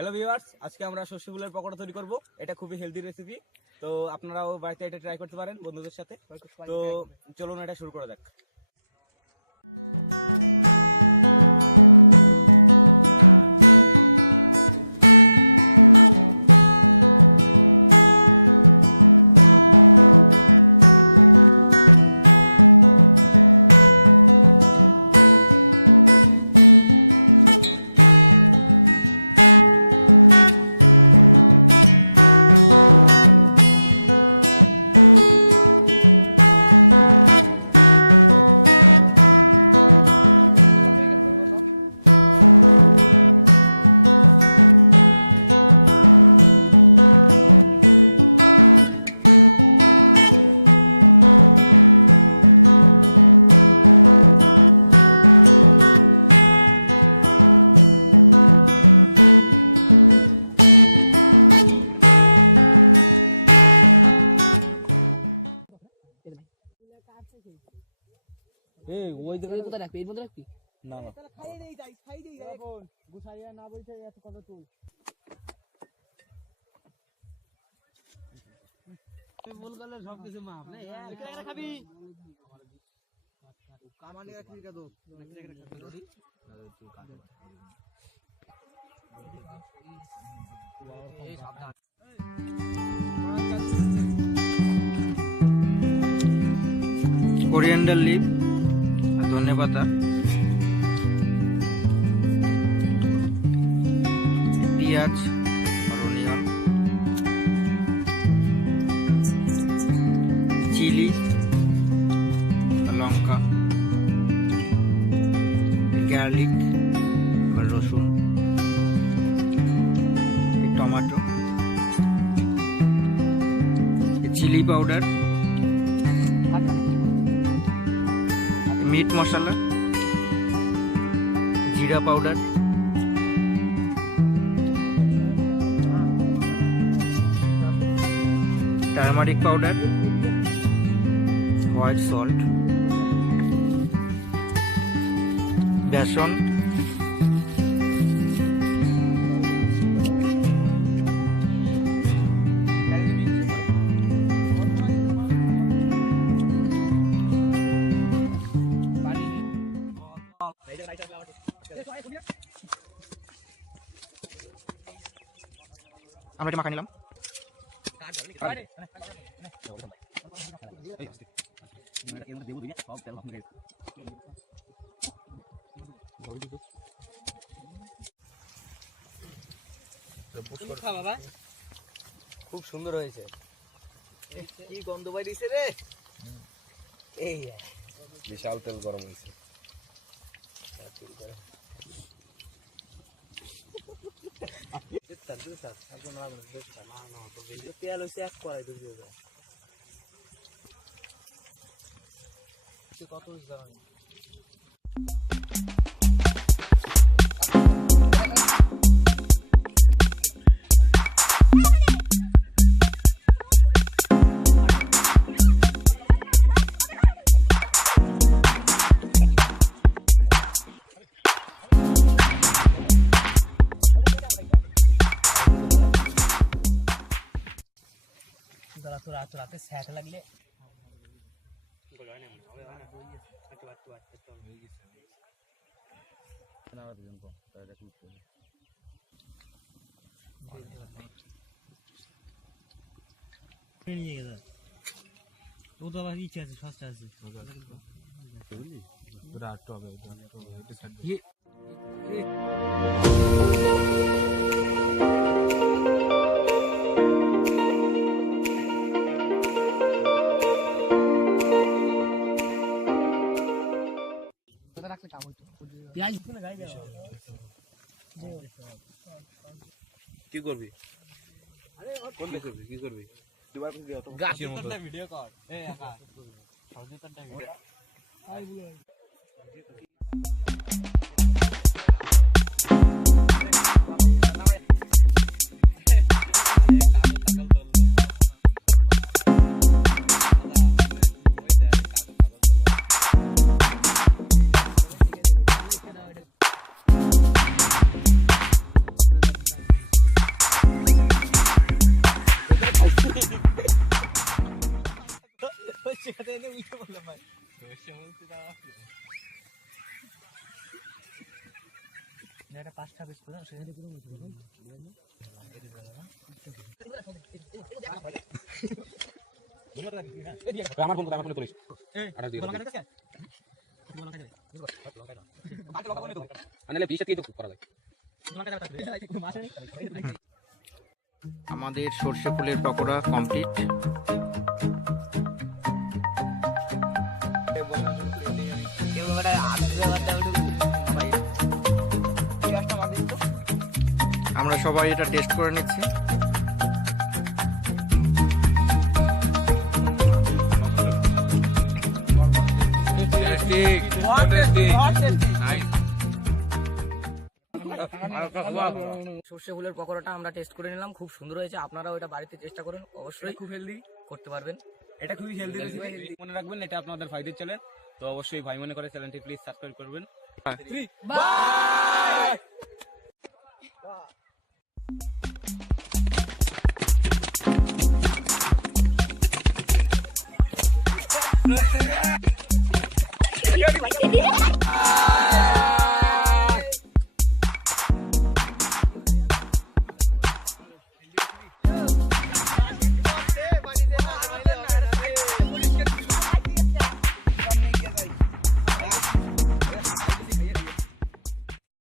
Hello viewers, আজকে আমরা সর্ষে ফুলের পকোড়া তৈরি করব। এটা খুবই হেলদি রেসিপি, তো আপনারাও বাড়িতে এটা ট্রাই করতে পারেন বন্ধুদের সাথে। তো চলুন এটা শুরু করা যাক। ওই দোকানে কোথায় রাখবি? এর মধ্যে রাখবি? না না, খাইয়ে দেই যাই বোন গুছাইয়া না বলছে এত কথা তুই ভুল করলে সব কিছু মাপ না। এটা খাবি কামানে ঠিক আছে কোরিয়ান্ডার লিভ, ধনে পাতা, পেঁয়াজ, অনিয়ন, চিলি, লঙ্কা, গার্লিক, রসুন, টমেটো, চিলি পাউডার, মিট মশলা, জিরা powder, turmeric powder, white salt, বেসন, আমরা এটা মাখা নিলাম। খুব সুন্দর হয়েছে। কি গন্ধ বাইরেছে রে! এই বিশাল তেল গরম হয়েছে। তেল হয়েছে এক কড়াই কত জানো রাতে স্যাক লাগলে ও তো আবার ইচ্ছে আছে, সস্তা আছে। কি করবি? কোন দেখবি? কি করবি? ভিডিও কর। এটা 5টা পিস তো সেখানে পুরো মতো আমার ফোন তুলিস আনালে 20 থেকে তো করা যায়। আমাদের সর্ষে ফুলের পকোড়া কমপ্লিট। আমরা সবাই এটা টেস্ট করে নিচ্ছি। সর্ষে ফুলের পকোড়াটা আমরা টেস্ট করে নিলাম, খুব সুন্দর হয়েছে। আপনারাও এটা বাড়িতে চেষ্টা করুন, অবশ্যই খুব হেলদি করতে পারবেন। এটা খুবই হেলদি রেসিপি, মনে রাখবেন এটা আপনাদের ফায়দের চলে। তো অবশ্যই ভাই মনে করে চ্যানেলটি প্লিজ সাবস্ক্রাইব করবেন। বাই।